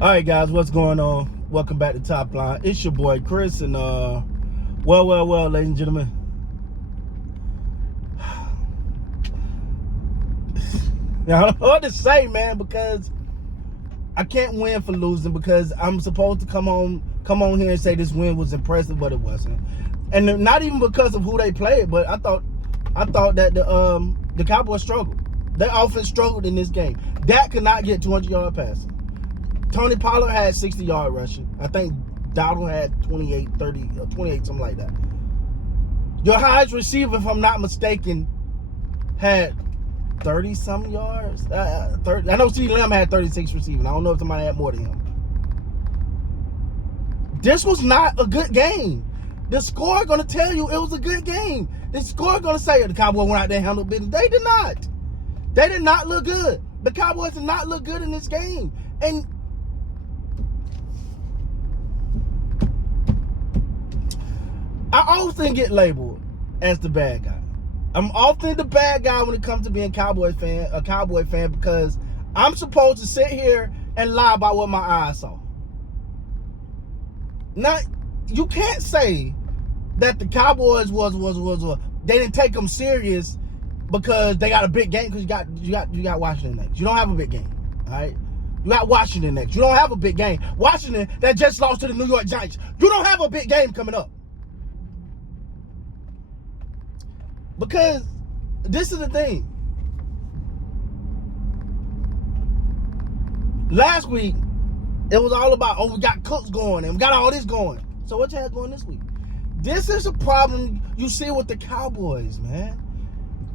All right, guys, what's going on? Welcome back to Top Line. It's your boy Chris, and well, ladies and gentlemen. Now, I don't know what to say, man, because I can't win for losing, because I'm supposed to come on here and say this win was impressive, but it wasn't. And not even because of who they played, but I thought that the Cowboys struggled. Their offense struggled in this game. Dak could not get 200-yard passing. Tony Pollard had 60-yard rushing. I think Dowdle had 28, 30, or 28, something like that. Your highest receiver, if I'm not mistaken, had 30-some yards. 30. I know CeeDee Lamb had 36 receiving. I don't know if somebody had more than him. This was not a good game. The score going to tell you it was a good game. The score going to say the Cowboys went out there and handled business. They did not. They did not look good. The Cowboys did not look good in this game. And I often get labeled as the bad guy. I'm often the bad guy when it comes to being a Cowboy fan, because I'm supposed to sit here and lie about what my eyes saw. Now, you can't say that the Cowboys they didn't take them serious because they got a big game, because you got Washington next. You don't have a big game, all right? You got Washington next. You don't have a big game. Washington that just lost to the New York Giants. You don't have a big game coming up. Because this is the thing. Last week, it was all about, we got Cooks going and we got all this going. So what you had going this week? This is a problem you see with the Cowboys, man.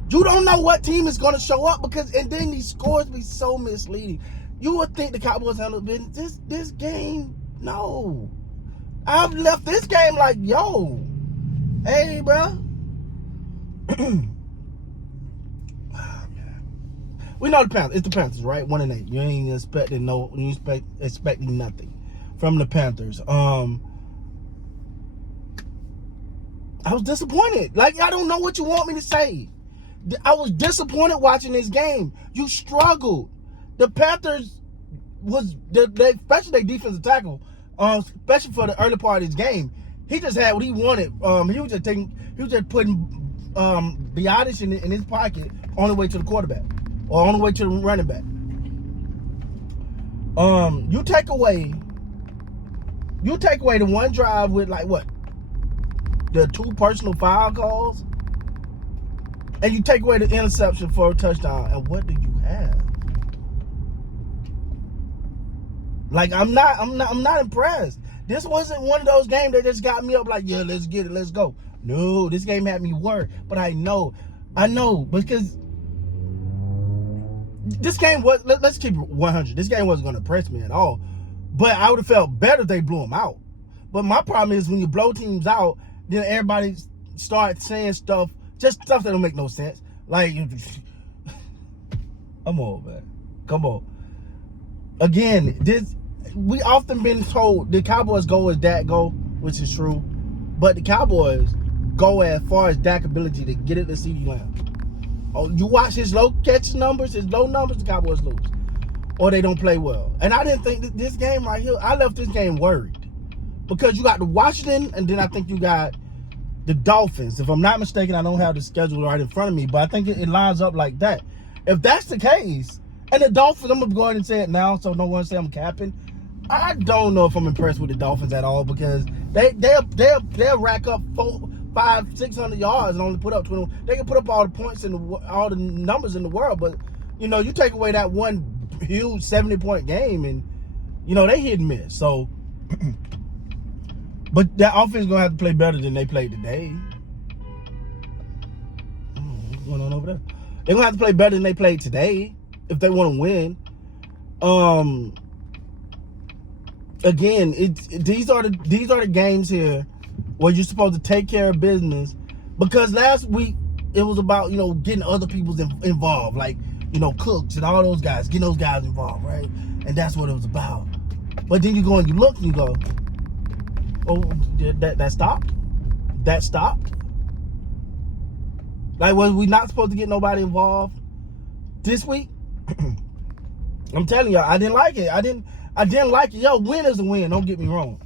You don't know what team is going to show up, and then these scores be so misleading. You would think the Cowboys handled business. This game, no. I've left this game like, yo, hey, bro. We know the Panthers. It's the Panthers, right? 1-8. You ain't expecting expecting nothing from the Panthers. I was disappointed. Like, I don't know what you want me to say. I was disappointed watching this game. You struggled. The Panthers especially their defensive tackle, especially for the early part of this game, he just had what he wanted. He was just putting Biotis in his pocket on the way to the quarterback or on the way to the running back. You take away the one drive with the 2 personal foul calls, and you take away the interception for a touchdown, and what do you have? Like, I'm not impressed. This wasn't one of those games that just got me up like, yeah, let's get it, let's go. No, this game had me worried, but I know, because this game was, let's keep it 100. This game wasn't going to impress me at all, but I would have felt better if they blew them out. But my problem is when you blow teams out, then everybody starts saying stuff that don't make no sense. Like, come on, man. Come on. Again, we often been told the Cowboys go as Dak go, which is true, but the Cowboys go as far as Dak's ability to get it to CeeDee Lamb. Oh, you watch his low numbers, the Cowboys lose, or they don't play well. And I didn't think that this game right here, I left this game worried, because you got the Washington, and then I think you got the Dolphins. If I'm not mistaken, I don't have the schedule right in front of me, but I think it lines up like that. If that's the case, and the Dolphins, I'm gonna go ahead and say it now, so no one say I'm capping. I don't know if I'm impressed with the Dolphins at all, because they'll rack up 500-600 yards and only put up 20. They can put up all the points and all the numbers in the world, but you take away that one huge 70-point game, and they hit and miss. So, but that offense gonna have to play better than they played today. What's going on over there? They're gonna have to play better than they played today if they want to win. Again, these are the games here where you're supposed to take care of business, because last week it was about getting other people involved, like Cooks and all those guys, getting those guys involved, right? And that's what it was about. But then you go and you look and you go, oh, that stopped. That stopped. Like, was we not supposed to get nobody involved this week? I'm telling y'all, I didn't like it. I I didn't like it. Yo, win is a win. Don't get me wrong.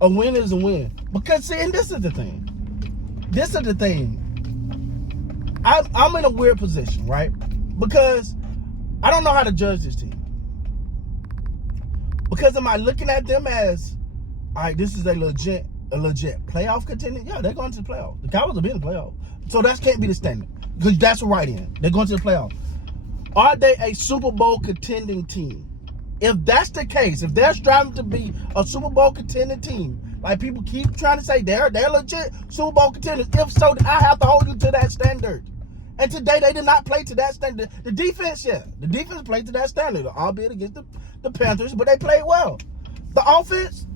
A win is a win. Because, see, and this is the thing. I'm in a weird position, right? Because I don't know how to judge this team. Because am I looking at them as, all right, this is a legit playoff contender? Yeah, they're going to the playoff. The Cowboys have been in the playoff. So that can't be the standard. Because that's a right-in. They're going to the playoff. Are they a Super Bowl contending team? If that's the case, if they're striving to be a Super Bowl contending team, like people keep trying to say they're legit Super Bowl contenders, if so, then I have to hold you to that standard. And today they did not play to that standard. The defense, yeah. The defense played to that standard, albeit against the Panthers, but they played well. The offense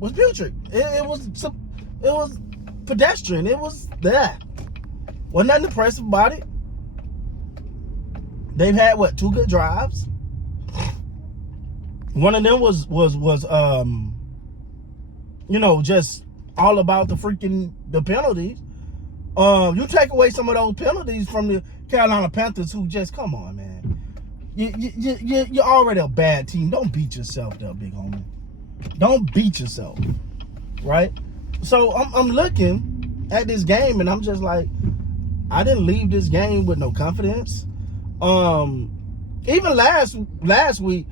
was putrid. It was pedestrian. It was that. Wasn't nothing impressive about it. They've had, 2 good drives. One of them was just all about the penalties. You take away some of those penalties from the Carolina Panthers, who just, come on, man. You're already a bad team. Don't beat yourself there, big homie. Don't beat yourself, right? So I'm looking at this game, and I'm just like, I didn't leave this game with no confidence. Even last week,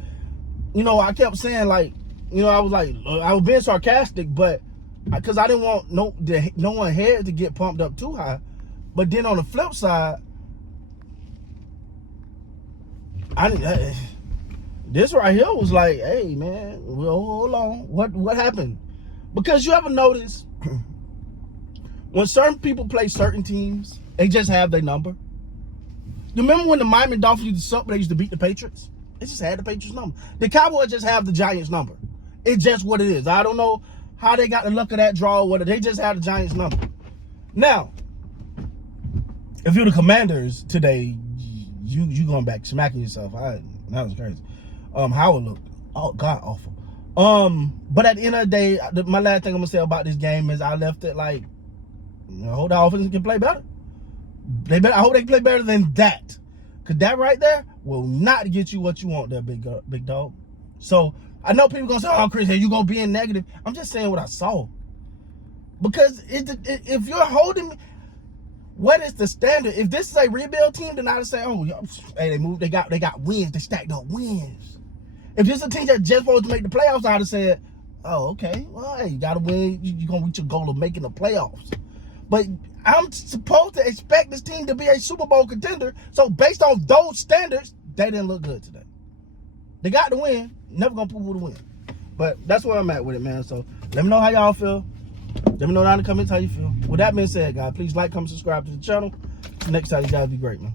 I kept saying, like, I was being sarcastic, but because I didn't want no one head to get pumped up too high. But then on the flip side, this right here was like, hey man, well, hold on, what happened? Because you ever notice when certain people play certain teams, they just have their number. You remember when the Miami Dolphins used to suck, but they used to beat the Patriots? They just had the Patriots number. The Cowboys just have the Giants number. It's just what it is. I don't know how they got the luck of that draw or whether they just have the Giants number. Now, if you're the Commanders today, you going back smacking yourself. That was crazy. How it looked. Oh, God, awful. But at the end of the day, my last thing I'm going to say about this game is I left it like, I hope the offense can play better. I hope they play better than that. Because that right there will not get you what you want there, big dog. So, I know people going to say, oh, Chris, you going to be in negative. I'm just saying what I saw. Because if you're holding me, what is the standard? If this is a rebuild team, then I'd say, oh, hey, they moved, they got wins, they stacked up wins. If this is a team that just supposed to make the playoffs, I'd have said, oh, okay, well, hey, you got to win, you're going to reach your goal of making the playoffs. But I'm supposed to expect this team to be a Super Bowl contender. So based on those standards, they didn't look good today. They got the win. Never going to poo-poo the win. But that's where I'm at with it, man. So let me know how y'all feel. Let me know down in the comments how you feel. With that being said, guys, please like, comment, subscribe to the channel. Next time, you guys be great, man.